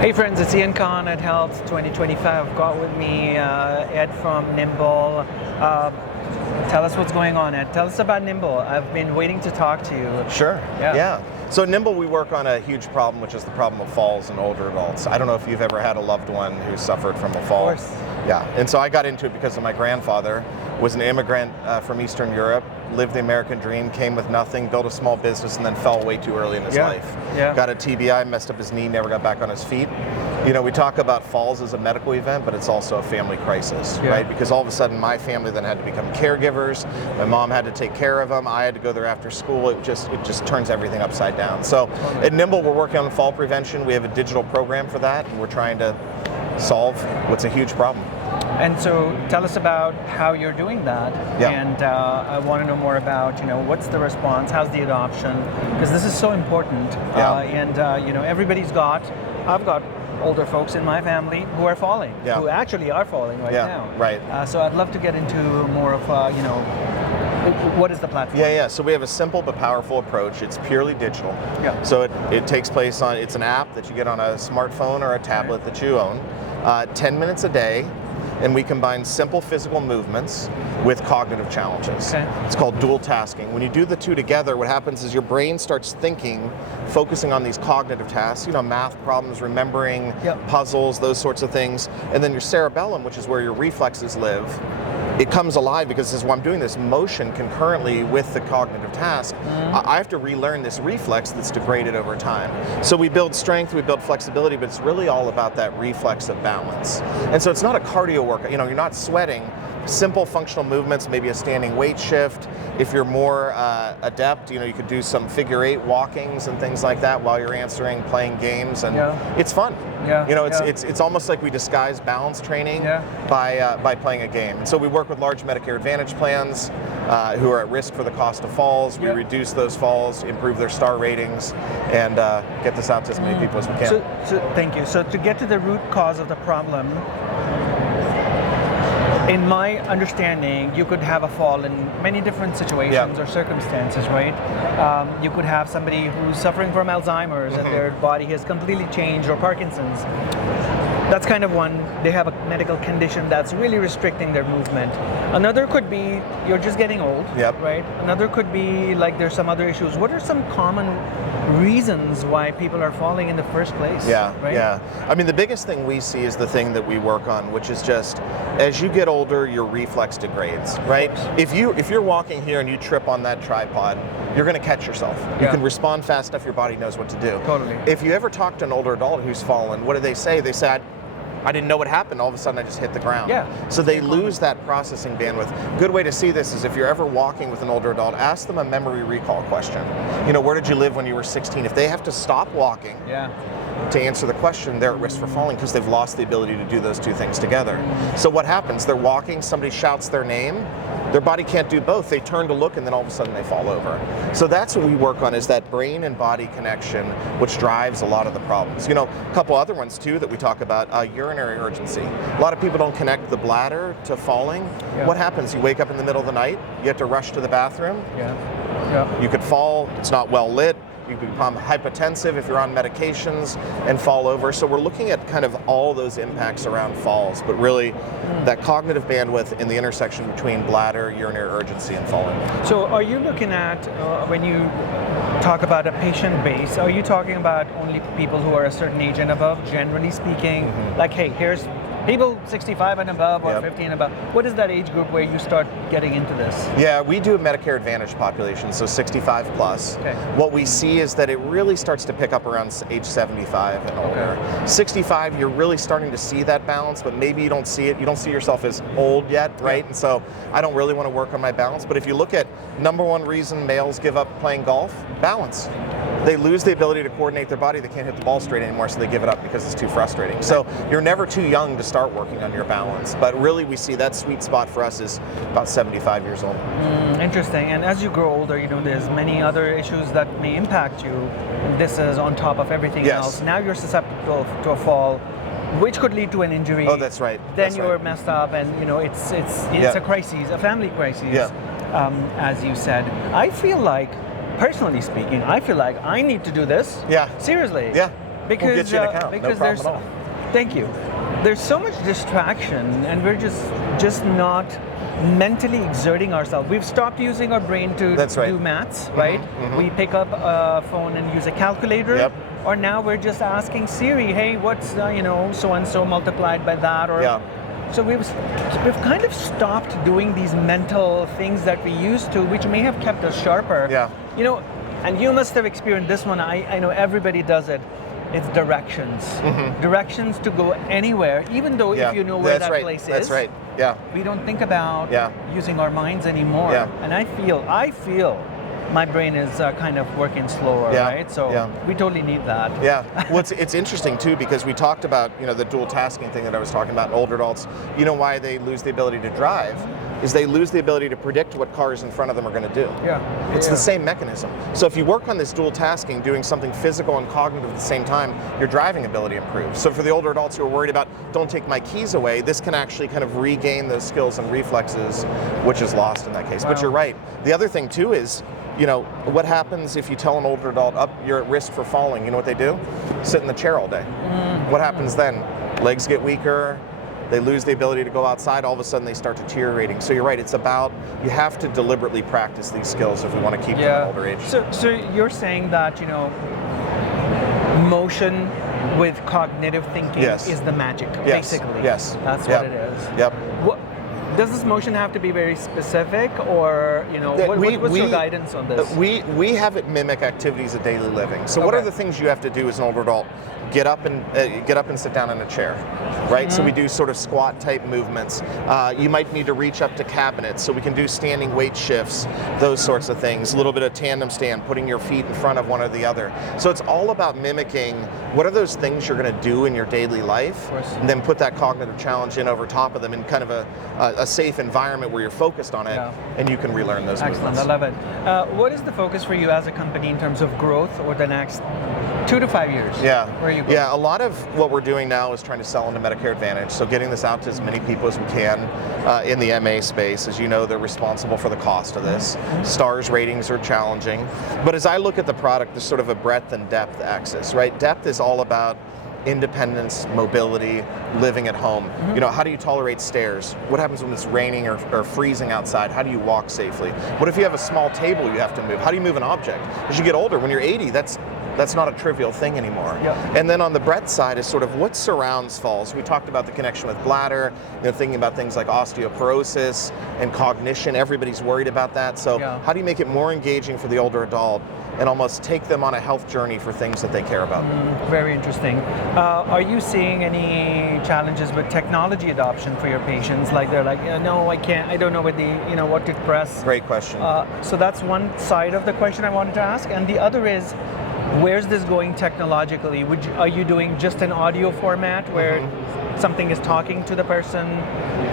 Hey friends, it's Ian Khan at Health 2025. I've got with me Ed from Nymbl. Tell us what's going on, Ed. Tell us about Nymbl. I've been waiting to talk to you. Sure, yeah. So at Nymbl we work on a huge problem, which is the problem of falls in older adults. I don't know if you've ever had a loved one who suffered from a fall. Of course. Yeah, and so I got into it because of my grandfather, was an immigrant from Eastern Europe, lived the American dream, came with nothing, built a small business, and then fell way too early in his life. Yeah. Got a TBI, messed up his knee, never got back on his feet. You know, we talk about falls as a medical event, but it's also a family crisis, right? Because all of a sudden my family then had to become caregivers. My mom had to take care of them. I had to go there after school. It just turns everything upside down. So at Nymbl, we're working on fall prevention. We have a digital program for that, and we're trying to solve what's a huge problem. And so tell us about how you're doing that. Yeah. And I want to know more about, what's the response, how's the adoption, because this is so important. Yeah. I've got older folks in my family who are falling, who actually are falling right now. Right. So I'd love to get into more of, what is the platform? Yeah. So we have a simple but powerful approach. It's purely digital. Yeah. So it takes place on, it's an app that you get on a smartphone or a tablet that you own, 10 minutes a day, and we combine simple physical movements with cognitive challenges. Okay. It's called dual tasking. When you do the two together, what happens is your brain starts thinking, focusing on these cognitive tasks, math problems, remembering puzzles, those sorts of things, and then your cerebellum, which is where your reflexes live, it comes alive because as I'm doing this motion concurrently with the cognitive task, I have to relearn this reflex that's degraded over time. So we build strength, we build flexibility, but it's really all about that reflex of balance. And so it's not a cardio workout, you're not sweating. Simple functional movements, maybe a standing weight shift. If you're more adept, you could do some figure 8 walkings and things like that while you're answering, playing games, and it's fun. It's almost like we disguise balance training by playing a game. And so we work with large Medicare Advantage plans who are at risk for the cost of falls. We reduce those falls, improve their star ratings, and get this out to as many people as we can. So thank you. So to get to the root cause of the problem, in my understanding, you could have a fall in many different situations or circumstances, right? You could have somebody who's suffering from Alzheimer's and their body has completely changed, or Parkinson's. That's kind of one. They have a medical condition that's really restricting their movement. Another could be you're just getting old, right? Another could be like there's some other issues. What are some common reasons why people are falling in the first place? Yeah. I mean, the biggest thing we see is the thing that we work on, which is just as you get older, your reflex degrades, right? If you're walking here and you trip on that tripod, you're going to catch yourself. You can respond fast enough, your body knows what to do. Totally. If you ever talk to an older adult who's fallen, what do they say? They said, I didn't know what happened. All of a sudden, I just hit the ground. So they lose that processing bandwidth. Good way to see this is if you're ever walking with an older adult, ask them a memory recall question. Where did you live when you were 16? If they have to stop walking to answer the question, they're at risk for falling because they've lost the ability to do those two things together. So what happens? They're walking, somebody shouts their name, their body can't do both. They turn to look and then all of a sudden they fall over. So that's what we work on, is that brain and body connection, which drives a lot of the problems. A couple other ones too that we talk about, urinary urgency. A lot of people don't connect the bladder to falling. What happens? You wake up in the middle of the night, you have to rush to the bathroom. You could fall, it's not well lit. You become hypotensive if you're on medications and fall over. So we're looking at kind of all those impacts around falls, but really that cognitive bandwidth in the intersection between bladder, urinary urgency, and falling. So are you looking at, when you talk about a patient base, are you talking about only people who are a certain age and above, generally speaking? Like, hey, here's people 65 and above or 50 and above. What is that age group where you start getting into this? Yeah, we do a Medicare Advantage population, so 65 plus. What we see is that it really starts to pick up around age 75 and older. 65, you're really starting to see that balance, but maybe you don't see it. You don't see yourself as old yet, right? And so I don't really want to work on my balance. But if you look at number one reason males give up playing golf, balance. They lose the ability to coordinate their body. They can't hit the ball straight anymore, so they give it up because it's too frustrating. So you're never too young to start working on your balance. But really, we see that sweet spot for us is about 75 years old. Interesting. And as you grow older, there's many other issues that may impact you. This is on top of everything else. Now you're susceptible to a fall, which could lead to an injury. Oh, that's right. Then you're messed up, and it's a crisis, a family crisis, as you said. I feel like, personally speaking, I feel like I need to do this. Yeah. Seriously. Yeah. Because, we'll get you an account. Because no problem at all. Thank you. There's so much distraction, and we're just not mentally exerting ourselves. We've stopped using our brain to do maths, right? We pick up a phone and use a calculator, or now we're just asking Siri, hey, what's so and so multiplied by that, or so we've kind of stopped doing these mental things that we used to, which may have kept us sharper. And you must have experienced this one. I know everybody does it. It's directions. Directions to go anywhere, even though if you know where that place is. That's right. We don't think about using our minds anymore. And I feel my brain is kind of working slower, right? So we totally need that. Well, it's interesting too, because we talked about the dual tasking thing that I was talking about in older adults. You know why they lose the ability to drive? Is they lose the ability to predict what cars in front of them are going to do. It's the same mechanism. So if you work on this dual tasking, doing something physical and cognitive at the same time, your driving ability improves. So for the older adults who are worried about, don't take my keys away, this can actually kind of regain those skills and reflexes, which is lost in that case. But you're right. The other thing too is, what happens if you tell an older adult, you're at risk for falling? You know what they do? Sit in the chair all day. What happens then? Legs get weaker, they lose the ability to go outside, all of a sudden they start deteriorating. So you're right, it's about, you have to deliberately practice these skills if we want to keep them at older age. So you're saying that, motion with cognitive thinking is the magic, basically. Yes. That's what it is. Does this motion have to be very specific, or what's your guidance on this? We have it mimic activities of daily living. So what are the things you have to do as an older adult? Get up and sit down in a chair, right? So we do sort of squat type movements. You might need to reach up to cabinets, so we can do standing weight shifts, those sorts of things. A little bit of tandem stand, putting your feet in front of one or the other. So it's all about mimicking what are those things you're going to do in your daily life, and then put that cognitive challenge in over top of them in kind of a safe environment where you're focused on it, and you can relearn those movements. I love it. What is the focus for you as a company in terms of growth over the next 2 to 5 years? A lot of what we're doing now is trying to sell into Medicare Advantage, so getting this out to as many people as we can in the MA space. As you know, they're responsible for the cost of this. STARS ratings are challenging, but as I look at the product, there's sort of a breadth and depth axis, right? Depth is all about independence, mobility, living at home. How do you tolerate stairs? What happens when it's raining or freezing outside? How do you walk safely? What if you have a small table you have to move? How do you move an object? As you get older, when you're 80, that's not a trivial thing anymore. And then on the breadth side is sort of what surrounds falls. We talked about the connection with bladder, thinking about things like osteoporosis and cognition. Everybody's worried about that. So how do you make it more engaging for the older adult and almost take them on a health journey for things that they care about? Very interesting. Are you seeing any challenges with technology adoption for your patients? Like they're like, no, I can't, I don't know what what to press. Great question. So that's one side of the question I wanted to ask. And the other is, where's this going technologically? Are you doing just an audio format where something is talking to the person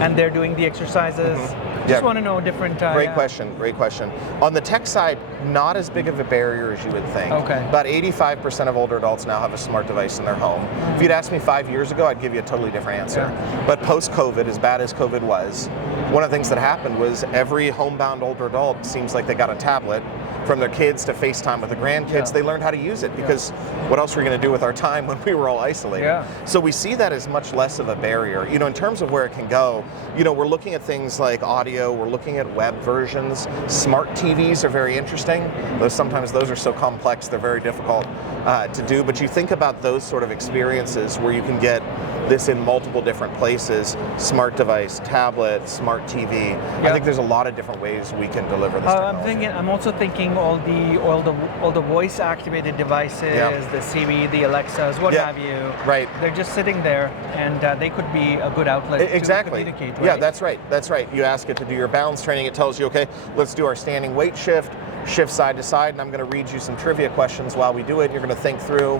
and they're doing the exercises? Just want to know different... Great question. On the tech side, not as big of a barrier as you would think. About 85% of older adults now have a smart device in their home. If you'd asked me 5 years ago, I'd give you a totally different answer. But post-COVID, as bad as COVID was, one of the things that happened was every homebound older adult seems like they got a tablet. From their kids to FaceTime with the grandkids, they learned how to use it, because what else were we going to do with our time when we were all isolated? So we see that as much less of a barrier. In terms of where it can go, we're looking at things like audio, we're looking at web versions. Smart TVs are very interesting, though sometimes those are so complex they're very difficult to do. But you think about those sort of experiences where you can get this in multiple different places: smart device, tablet, smart TV. I think there's a lot of different ways we can deliver this technology. I'm also thinking all the voice activated devices, the Siri, the Alexas, what have you. Right. They're just sitting there, and they could be a good outlet to communicate. Right? Yeah, that's right. You ask it to do your balance training, it tells you, okay, let's do our standing weight shift side to side, and I'm going to read you some trivia questions while we do it. You're going to think through,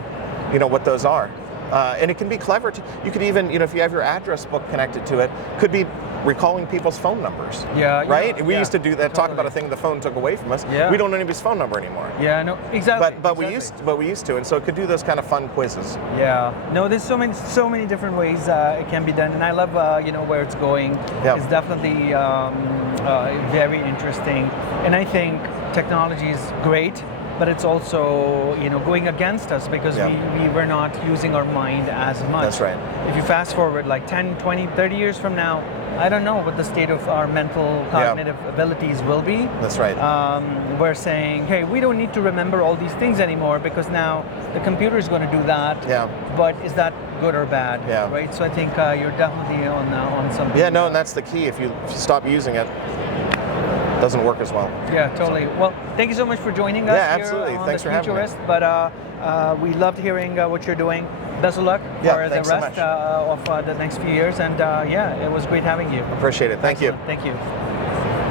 what those are. And it can be clever. You could even, if you have your address book connected to it, could be recalling people's phone numbers. Right? We used to do that. Talk about a thing the phone took away from us. We don't know anybody's phone number anymore. No, exactly. But we used to, and so it could do those kind of fun quizzes. No, there's so many different ways it can be done, and I love where it's going. It's definitely very interesting, and I think technology is great. but it's also, you know, going against us because we were not using our mind as much. That's right. If you fast forward like 10, 20, 30 years from now, I don't know what the state of our mental cognitive abilities will be. That's right. We're saying, hey, we don't need to remember all these things anymore because now the computer is going to do that. Yeah. But is that good or bad? Yeah. Right. So I think you're definitely on something. Yeah. No, and that's the key. If you stop using it, it doesn't work as well. Yeah. Totally. Well, thank you so much for joining us. Yeah, absolutely. Here on Thanks the for having me. Futurist. But we loved hearing what you're doing. Best of luck for the rest of the next few years. And it was great having you. Appreciate it. Thank you. Thank you.